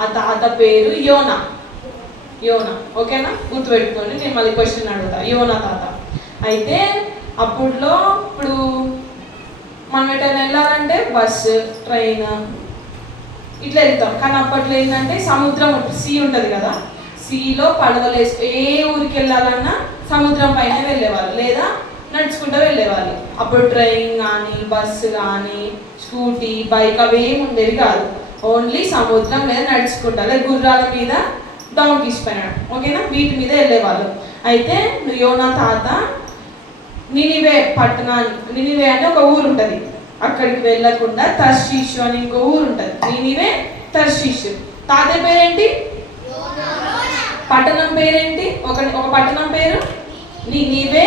ఆ తాత పేరు యోనా. యోనా, ఓకేనా? గుర్తుపెట్టుకొని నేను మళ్ళీ క్వశ్చన్ అడుగుతా. యోనా తాత. అయితే అప్పుడులో ఇప్పుడు మనం ఎటైనా వెళ్ళాలంటే బస్సు, ట్రైన్ ఇట్లా వెళ్తాం. కానీ అప్పట్లో ఏంటంటే సముద్రం సీ ఉంటుంది కదా, సీలో పడవలు వేసి ఏ ఊరికి వెళ్ళాలన్నా సముద్రం పైన వెళ్ళేవాళ్ళు, లేదా నడుచుకుంటూ వెళ్ళేవాళ్ళు. అప్పుడు ట్రైన్ కానీ బస్సు కానీ స్కూటీ బైక్ అవి ఏమి ఉండేవి కాదు. ఓన్లీ సముద్రం లేదా నడుచుకుంటా లేదా గుర్రాల మీద డాంకీస్ పైన, ఓకేనా, వీటి మీద వెళ్ళేవాళ్ళు. అయితే యోనా తాత నినివే పట్టణాన్ని, నినివే అంటే ఒక ఊరు ఉంటుంది, అక్కడికి వెళ్ళకుండా తర్షీషు అని ఇంకో ఊరు ఉంటుంది. నినివే, తర్షీషు. తాతయ్య పేరేంటి? పట్టణం పేరేంటి? ఒక పట్టణం పేరు నినివే,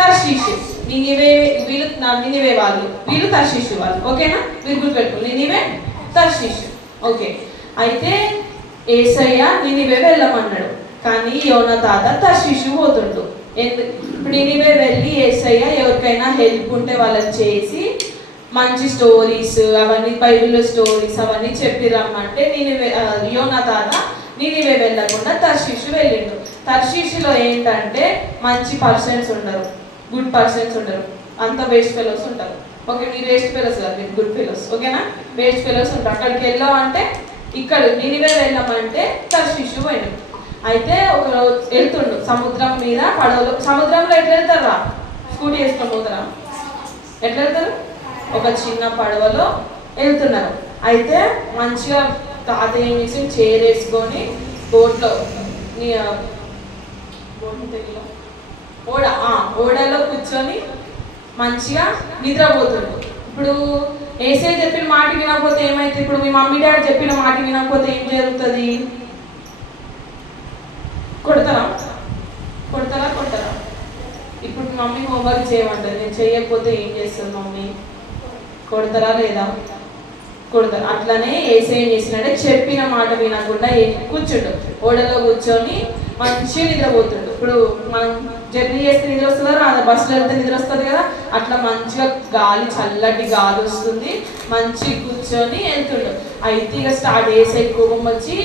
తర్షీషు. నినివే వీళ్ళు నినివే వాళ్ళు, వీళ్ళు తర్షీషు వాళ్ళు, ఓకేనా? మీరు గుర్తుపెట్టుకో, నినివే, తర్షీషు. ఓకే. అయితే యేసయ్య నినివే వెళ్ళమన్నాడు, కానీ యోనా తాత తర్షీషు పోతుండు. ఇప్పుడు నినివే వెళ్ళి యేసయ్య ఎవరికైనా హెల్ప్ ఉంటే వాళ్ళని చేసి మంచి స్టోరీస్ అవన్నీ బైబిల్లో స్టోరీస్ అవన్నీ చెప్పి రమ్మంటే యోనా తాత నినివే వెళ్ళకుండా తర్షీషు వెళ్ళిండు. తర్షీషులో ఏంటంటే మంచి పర్సన్స్ ఉండరు, గుడ్ పర్సన్స్ ఉండరు, అంత వేస్ట్ ఫెలోస్ ఉంటారు. ఓకే, మీరు వేస్ట్ ఫెలోస్ కాదు, మీరు గుడ్ ఫెలోస్, ఓకేనా? వేస్ట్ ఫెలోస్ ఉంటారు. అక్కడికి వెళ్ళామంటే ఇక్కడ నినివే వెళ్ళామంటే తర్షీషు పోయిండు. అయితే ఒక రోజు వెళ్తుండు సముద్రం మీద పడవలో. సముద్రంలో ఎట్లా వెళ్తారా? స్కూటీ వేసుకొని పోతారా? ఎట్లా వెళ్తారు? ఒక చిన్న పడవలో వెళ్తున్నారు. అయితే మంచిగా తాత ఏం చేసి చేరేసుకొని బోట్లో ఓడలో కూర్చొని మంచిగా నిద్రపోతుండు. ఇప్పుడు ఏసే చెప్పిన మాట వినకపోతే ఏమైతే? ఇప్పుడు మీ మమ్మీ డాడీ చెప్పిన మాట వినకపోతే ఏం జరుగుతుంది? కొడతారా? కొడతారా? ఇప్పుడు మమ్మీ హోంవర్క్ చేయమంటుంది, నేను చేయకపోతే ఏం చేస్తుంది మమ్మీ? కొడతారా లేదా? కొడతారు. అట్లనే ఏసే ఏం చేసినాడే చెప్పిన మాట వినకుండా కూర్చుండు, ఓడలో కూర్చొని మంచిగా నిద్రపోతుండు. ఇప్పుడు మనం జర్నీ చేస్తే నిద్ర వస్తుందా రాదా? బస్సులో వెళ్తే నిద్ర వస్తుంది కదా, అట్లా మంచిగా గాలి, చల్లటి గాలి వస్తుంది, మంచిగా కూర్చొని వెళ్తుండు. అయితే ఇక స్టార్ట్ ఏసే కోపం వచ్చి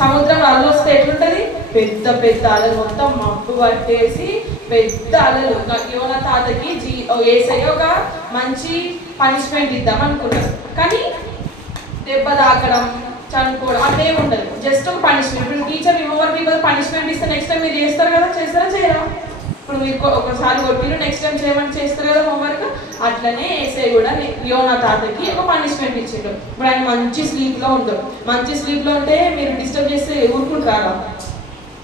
సముద్రం అలలు వస్తే ఎట్లుంటది? పెద్ద పెద్ద అలలు, మొత్తం మబ్బు పట్టేసి పెద్ద అలలు. యోనా తాతకి ఏసయ్య ఒక మంచి పనిష్మెంట్ ఇద్దాం అనుకున్నారు, కానీ దెబ్బ తాకడం, చనిపోవడం అదేం ఉండదు, జస్ట్ ఒక పనిష్మెంట్. ఇప్పుడు టీచర్ హోంవర్క్ ఇవ్వదు, పనిష్మెంట్ ఇస్తే నెక్స్ట్ టైం మీరు చేస్తారు కదా, చేస్తారా చేయరా? ఇప్పుడు మీరు ఒకసారి కొట్టిరు, నెక్స్ట్ టైం చేయమని చేస్తారు కదా హోంవర్క్. అట్లనే ఏసై కూడా యోనా తాతకి ఒక పనిష్మెంట్ ఇచ్చిండు. ఇప్పుడు ఆయన మంచి స్లీప్లో ఉంటాడు. మంచి స్లీప్లో ఉంటే మీరు డిస్టర్బ్ చేస్తే ఊరుకుంటారా?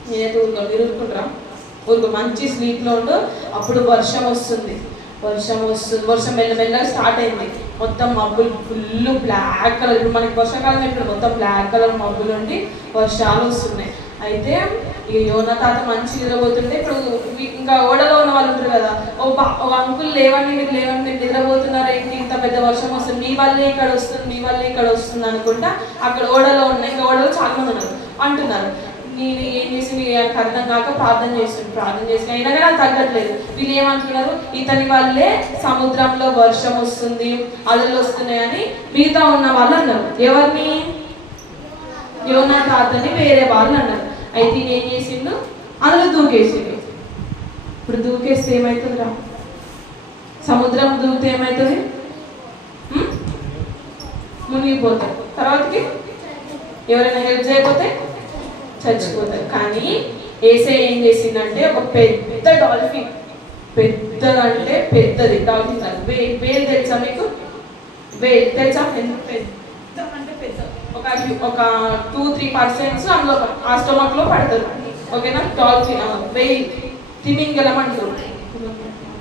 నేనైతే మీరు ఊరుకుంటారా? మంచి స్లీప్లో ఉండు. అప్పుడు వర్షం వస్తుంది. వర్షం మెల్లమెల్లగా స్టార్ట్ అయింది. మొత్తం మబ్బులు ఫుల్ బ్లాక్ కలర్. ఇప్పుడు మనకి వర్షాకాలం ఇప్పుడు మొత్తం బ్లాక్ కలర్ మబ్బులు ఉండి వర్షాలు వస్తున్నాయి. అయితే ఇక యోనా తాత మంచి నిద్రపోతుంటే ఇప్పుడు ఇంకా ఓడలో ఉన్న వాళ్ళు ఉంటారు కదా, ఓ అంకుల్ లేవండి, మీరు నిద్రపోతున్నారు ఏంటి, ఇంత పెద్ద వర్షం వస్తుంది, మీ వల్లే ఇక్కడ వస్తుంది అనుకుంటా అక్కడ ఓడలో ఉన్నాయి. ఇంకా ఓడలో చాలా మంది ఉన్నారు అంటున్నారు. నేను ఏం చేసి నాకు అర్థం కాక ప్రార్థన చేసి అయినా కానీ అది తగ్గట్లేదు. వీళ్ళు ఏమంటున్నారు? ఇతని వల్లే సముద్రంలో వర్షం వస్తుంది, అలలు వస్తున్నాయని మిగతా ఉన్న వాళ్ళు అన్నారు. ఎవరిని? యోనా తాతని వేరే వాళ్ళు అన్నారు. అయితే ఏం చేసిండు? అందులో దూకేసిండు. ఇప్పుడు దూకేస్తే ఏమవుతుంది రా? సముద్రం దూకితే ఏమవుతుంది? మునిగిపోతారు. తర్వాతకి ఎవరైనా హెల్ప్ చేయకపోతే చచ్చిపోతారు. కానీ ఏసే ఏం చేసిందంటే ఒక పెద్ద డాల్ఫిన్, పెద్దదంటే పెద్దది డాల్ఫిన్ కాదు, వేల్ తెలుసా మీకు? వేల్ తెలుసా? ఎంత పెద్ద అంటే పెద్ద, ఒక 2-3% అందులో ఆ స్టొమక్ లో పడతారు, ఓకేనా? డాల్ఫిన్ వేల్, తిమింగలం అంటారు.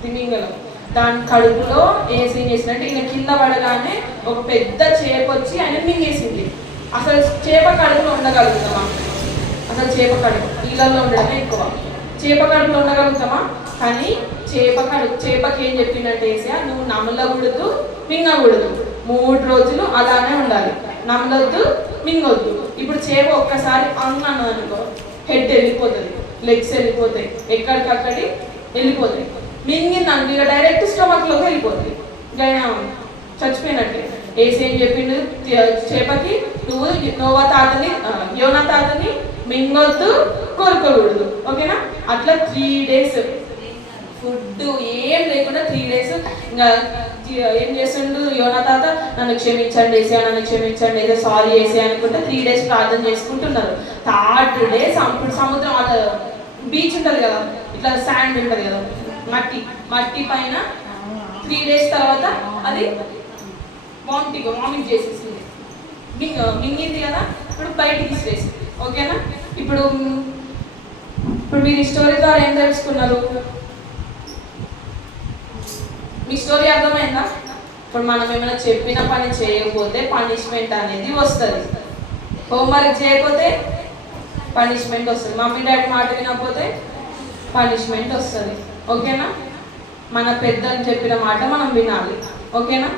తిమింగలం దాని కడుపులో ఏసీ చేసినట్టు ఇంకా కింద పడగానే ఒక పెద్ద చేప వచ్చి ఆయన మింగేసింది. అసలు చేప కడుపులో ఉండగలుగుతామా? అసలు చేప కడుపు నీళ్ళల్లో ఉండడమే ఎక్కువ. చేప కడుపులో ఉండగలుగుతామా? కానీ చేపకి ఏం చెప్పిందంటే ఏసయ్య, నువ్వు నమలకూడదు, మింగకూడదు, 3 రోజులు అలానే ఉండాలి, నమలొద్దు, మింగొద్దు. ఇప్పుడు చేప ఒక్కసారి అన్నాను అనుకో, హెడ్ వెళ్ళిపోతుంది, లెగ్స్ వెళ్ళిపోతాయి, ఎక్కడికక్కడి వెళ్ళిపోతాయి. మింగిందనుకో ఇక డైరెక్ట్ స్టమక్లోకి వెళ్ళిపోతుంది, ఇంకా చచ్చిపోయినట్టే. ఏసీ ఏం చెప్పిండు? చేపకి నువ్వు నోవా తాతని యోనా తాతని మింగొద్దు, కోరుకోకూడదు. ఓకేనా? అట్లా 3 days ఫుడ్ ఏం లేకుండా 3 days ఇంకా ఏం చేస్తుండు యోనా తాత, నన్ను క్షమించండి ఏసయ్యా, నన్ను క్షమించండి, ఏదో సారీ ఏసయ్యా అనుకుంటే 3 days ప్రార్థన చేసుకుంటున్నారు. 3rd day సముద్రం బీచ్ ఉంటుంది కదా, ఇట్లా శాండ్ ఉంటుంది కదా, మట్టి పైన 3 days తర్వాత అది వామిట్ చేసేసింది, మింగింది కదా. ఇప్పుడు బయటికి తీసేసి. ఓకేనా? ఇప్పుడు మీరు ఈ స్టోరీ ద్వారా ఏం తెలుసుకున్నారు? మీ స్టోరీ అర్థమైందా? ఇప్పుడు మనం ఏమైనా చెప్పిన పని చేయకపోతే పనిష్మెంట్ అనేది వస్తుంది. హోంవర్క్ చేయకపోతే పనిష్మెంట్ వస్తుంది. మమ్మీ డాడీ మాట వినకపోతే పనిష్మెంట్ వస్తుంది. ఓకేనా? మన పెద్దలు చెప్పిన మాట మనం వినాలి. ఓకేనా?